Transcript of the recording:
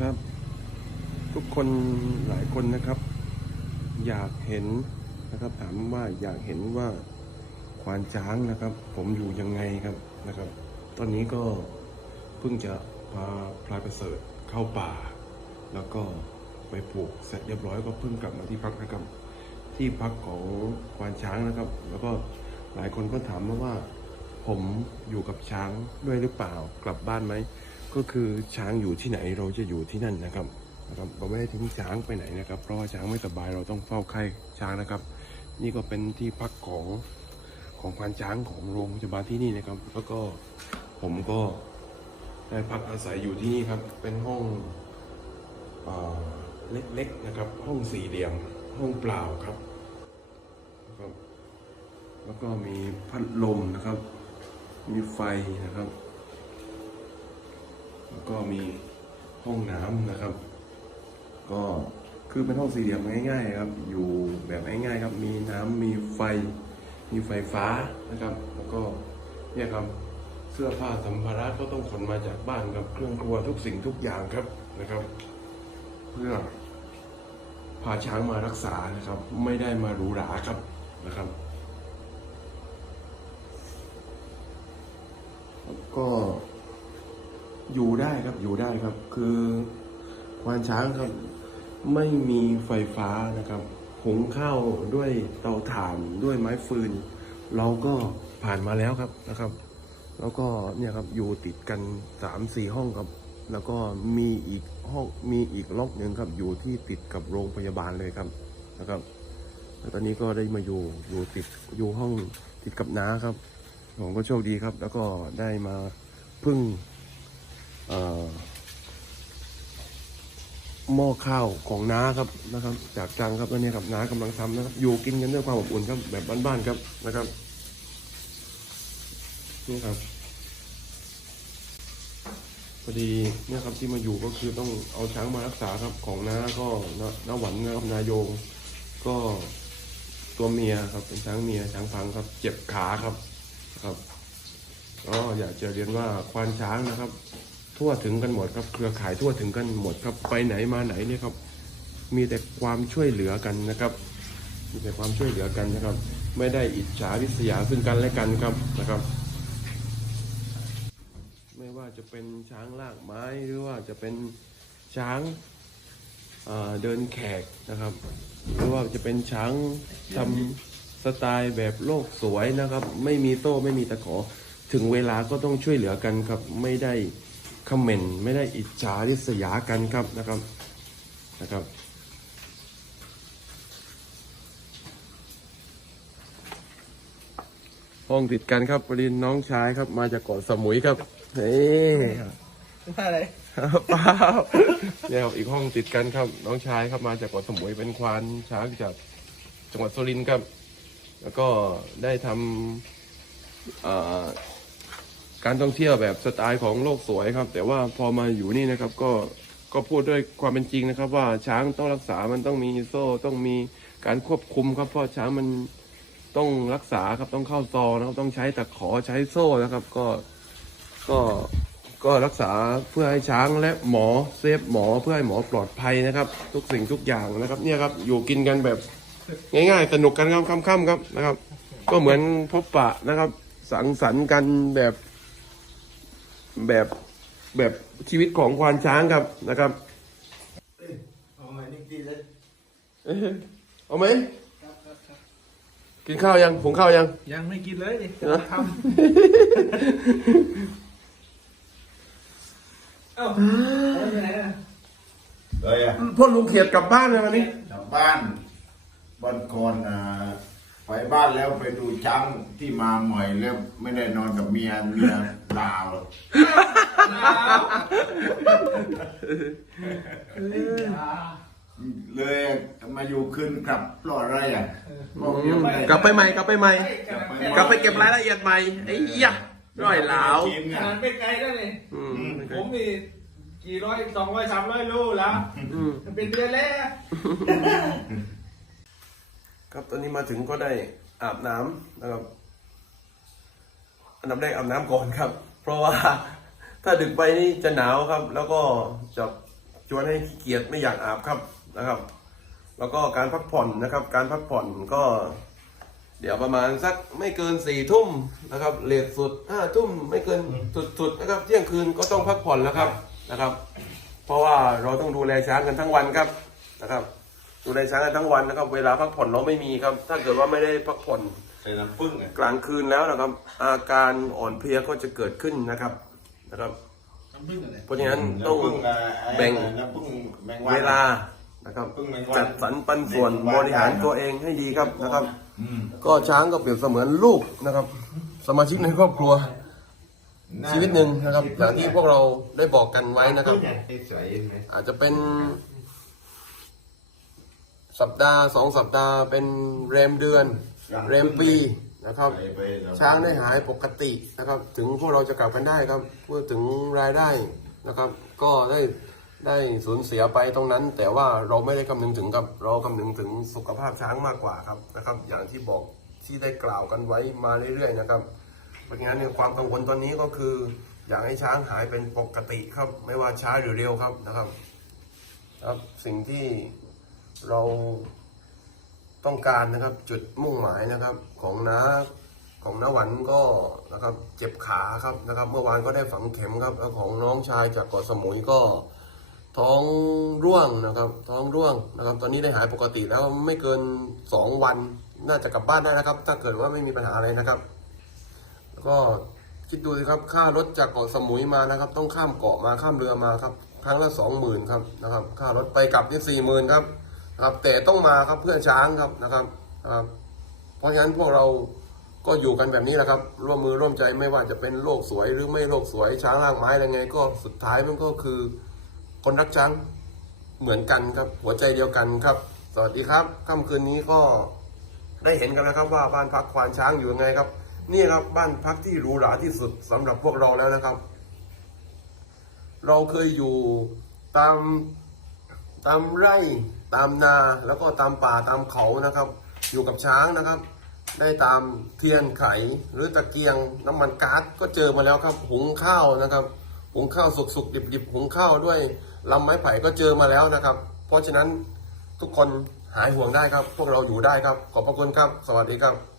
ครับ ทุกคนหลายคนนะครับ อยากเห็นนะครับ ถามว่าอยากเห็นว่าควานช้างนะครับ ผมอยู่ยังไงครับนะครับ ตอนนี้ก็เพิ่งจะพาพลายประเสริฐเข้าป่า แล้วก็ไปปลูกเสร็จเรียบร้อยก็เพิ่งกลับมาที่พักนะครับ ที่พักของควานช้างนะครับ แล้วก็หลายคนก็ถามมาว่า ผมอยู่กับช้างด้วยหรือเปล่ากลับบ้านไหม ก็คือช้างอยู่ที่ไหนเราจะอยู่ที่นั่นนะครับนะครับเราไม่ได้ทิ้งช้างไปไหนนะครับ เพราะว่าช้างไม่สบายเราต้องเฝ้าไข้ช้างนะครับ นี่ก็เป็นที่พักของของควานช้างของโรงพยาบาลที่นี่นะครับ แล้วก็ผมก็ได้พักอาศัยอยู่ที่นี่ครับ เป็นห้องอ่าเล็กๆนะครับ ห้องสี่เหลี่ยม ห้องเปล่าครับแล้วก็มีพัดลมนะครับ มีไฟนะครับ ก็มีห้องน้ำนะครับ ก็คือเป็นห้องสี่เหลี่ยมง่ายๆครับ อยู่แบบง่ายๆครับ มีน้ำมีไฟ มีไฟฟ้านะครับ แล้วก็เนี่ยครับเสื้อผ้าสัมภาระก็ต้องขนมาจากบ้านครับเครื่องครัวทุกสิ่งทุกอย่างครับนะครับ เพื่อพาช้างมารักษานะครับ ไม่ได้มาหรูหราครับนะครับ ก็ อยู่ได้ครับอยู่ได้ครับ คือควานช้างครับ ไม่มีไฟฟ้านะครับหุงข้าวด้วยเตาถ่านด้วยไม้ฟืน เราก็ผ่านมาแล้วครับนะครับ แล้วก็เนี่ยครับอยู่ติดกันสามสี่ห้องครับ แล้วก็มีอีกห้องมีอีกล็อกหนึ่งครับ อยู่ที่ติดกับโรงพยาบาลเลยครับนะครับแล้วตอนนี้ก็ได้มาอยู่อยู่ติดอยู่ห้องติดกับน้าครับผมก็โชคดีครับ แล้วก็ได้มาพึ่ง หม้อข้าวของน้าครับนะครับ จากจังครับแล้วนี่ครับน้ากำลังทำนะครับ อยู่กินกันด้วยความอบอุ่นครับ แบบบ้านๆครับนะครับนี่ครับพอดีเนี่ยครับที่มาอยู่ก็คือต้องเอาช้างมารักษาครับของน้าก็น้าน้าหวันนะครับนายโยง ก็ตัวเมียครับ เป็นช้างเมียช้างพังครับ เจ็บขาครับครับก็อยากจะเรียนว่าควานช้างนะครับ ทั่วถึงกันหมดครับ เครือข่ายทั่วถึงกันหมดครับ ไปไหนมาไหนเนี่ยครับ มีแต่ความช่วยเหลือกันนะครับ มีแต่ความช่วยเหลือกันนะครับ ไม่ได้อิจฉาริษยาซึ่งกันและกันครับนะครับ ไม่ว่าจะเป็นช้างลากไม้หรือว่าจะเป็นช้างเดินแขกนะครับ หรือว่าจะเป็นช้างทำสไตล์แบบโลกสวยนะครับ ไม่มีโซ่ไม่มีตะขอ ถึงเวลาก็ต้องช่วยเหลือกันครับ ไม่ได้ คอมเมนต์ไม่ได้อิจฉาริษยากันครับนะครับนะครับ ห้องติดกันครับปรินน้องชายครับมาจากเกาะสมุยครับเฮ้ว่าอะไรเปล่าเนี่ยครับอีกห้องติดกันครับ น้องชายครับมาจากเกาะสมุยเป็นควานช้างจากจังหวัดสุรินทร์ครับ แล้วก็ได้ทำเอ่อ การท่องเที่ยวแบบสไตล์ของโลกสวยครับ แต่ว่าพอมาอยู่นี่นะครับก็ก็พูดด้วยความเป็นจริงนะครับ ว่าช้างต้องรักษามันต้องมีโซ่ต้องมีการควบคุมครับเพราะช้างมันต้องรักษาครับต้องเข้าซอนะครับต้องใช้ตะขอใช้โซ่นะครับ ก็ก็ก็รักษาเพื่อให้ช้างและหมอเซฟหมอเพื่อให้หมอปลอดภัยนะครับ ทุกสิ่งทุกอย่างนะครับ เนี่ยครับอยู่กินกันแบบง่าย ๆ สนุกกันครับค่ำๆครับนะครับ ก็เหมือนพบปะนะครับ สังสรรค์กันแบบ แบบแบบชีวิตของควานช้างครับนะครับ เอามานี่กินเลยเอ๊ะเอาไหมกินข้าวยังผงข้าวยัง ยังไม่กินเลยเหรอทำเอ้าเอาไปไหนอะเลยอะพวกลุงเขียดกลับบ้านเลยวันนี้ กลับบ้านวันก่อนอ่า ไปบ้านแล้วไปดูช้างที่มาใหม่แล้วไม่ได้นอนกับเมียเมียลาวเลยมาอยู่คืนกลับปลอดอะไรอะบอกยังไม่ได้กลับไปใหม่กลับไปใหม่ กลับไปกลับไปเก็บรายละเอียดใหม่ไอ้ยะร่อยหลาวทีมขเนี่ยนาดไปไกลแล้วนี่อืมผมมีกี่ร้อยสองร้อยสามร้อยโลแล้วอืมเป็นเดือนแล้ว ครับตอนนี้มาถึงก็ได้อาบน้ำนะครับ อันดับแรกอาบน้ำก่อนครับ เพราะว่าถ้าดึกไปนี่จะหนาวครับ แล้วก็จะชวนให้ขี้เกียจไม่อยากอาบครับนะครับ แล้วก็การพักผ่อนนะครับ การพักผ่อนก็ เดี๋ยวประมาณสักไม่เกินสี่ทุ่มนะครับเลทสุดห้าทุ่มไม่เกินสุดๆนะครับ เที่ยงคืนก็ต้องพักผ่อนแล้วครับนะครับ เพราะว่าเราต้องดูแลช้างกันทั้งวันครับนะครับ ดูแลช้างกันทั้งวันนะครับ เวลาพักผ่อนเราไม่มีครับ ถ้าเกิดว่าไม่ได้พักผ่อนใส่น้ำผึ้งอะกลางคืนแล้วนะครับ อาการอ่อนเพลียก็จะเกิดขึ้นนะครับนะครับ น้ำผึ้งอะไรเพราะฉะนั้นต้องน้ำผึ้งอะไอ้แบ่งน้ำผึ้งแมงวัน เวลานะครับพึ่งแมงวันจัดสรรปันส่วนบริหารตัวเองให้ดีครับนะครับอืมก็ช้างก็เปรียบเสมือนลูกนะครับ สมาชิกในครอบครัวชีวิตหนึ่งนะครับอย่างที่พวกเราได้บอกกันไว้นะครับใส่ยังไงอาจจะเป็น สัปดาห์สองสัปดาห์เป็นเรมเดือน เรมปีนะครับใส่ไปแล้วช้างได้หายปกตินะครับ ถึงพวกเราจะกลับกันได้ครับเมื่อถึงรายได้นะครับ ก็ได้ได้สูญเสียไปตรงนั้น แต่ว่าเราไม่ได้คำนึงถึงครับเราคำนึงถึงสุขภาพช้างมากกว่าครับนะครับ อย่างที่บอกที่ได้กล่าวกันไว้มาเรื่อยๆนะครับ เพราะฉะนั้นเนี่ยความกังวลตอนนี้ก็คือ อยากให้ช้างหายเป็นปกติครับ ไม่ว่าช้าหรือเร็วครับนะครับครับสิ่งที่ เราต้องการนะครับจุดมุ่งหมายนะครับของน้าของน้าหวันก็นะครับเจ็บขาครับนะครับ เมื่อวานก็ได้ฝังเข็มครับแล้วของน้องชายจากเกาะสมุยก็ท้องร่วงนะครับ ท้องร่วงนะครับ ตอนนี้ได้หายปกติแล้วไม่เกินสองวัน น่าจะกลับบ้านได้นะครับ ถ้าเกิดว่าไม่มีปัญหาอะไรนะครับ แล้วก็คิดดูสิครับค่ารถจากเกาะสมุยมานะครับ ต้องข้ามเกาะมาข้ามเรือมาครับ ครั้งละสองหมื่นครับนะครับ ค่ารถไปกลับที่สี่หมื่นครับ นะครับ แต่ต้องมาครับเพื่อช้างครับนะครับครับ เพราะฉะนั้นพวกเราก็อยู่กันแบบนี้แหละครับ ร่วมมือร่วมใจไม่ว่าจะเป็นโลกสวยหรือไม่โลกสวยช้างล่างไม้อะไรไง ก็สุดท้ายมันก็คือ คนรักช้างเหมือนกันครับ หัวใจเดียวกันครับ สวัสดีครับค่ำคืนนี้ก็ได้เห็นกันแล้วครับว่าบ้านพักควานช้างอยู่ยังไงครับ นี่ครับบ้านพักที่หรูหราที่สุดสำหรับพวกเราแล้วนะครับ เราเคยอยู่ตาม ตามไร่ตามนาแล้วก็ตามป่าตามเขานะครับ อยู่กับช้างนะครับ ได้ตามเทียนไขหรือตะเกียงน้ำมันก๊าซก็เจอมาแล้วครับ หุงข้าวนะครับ หุงข้าวสุกๆดิบๆหุงข้าวด้วยลำไม้ไผ่ก็เจอมาแล้วนะครับ เพราะฉะนั้นทุกคนหายห่วงได้ครับ พวกเราอยู่ได้ครับ ขอบพระคุณครับ สวัสดีครับ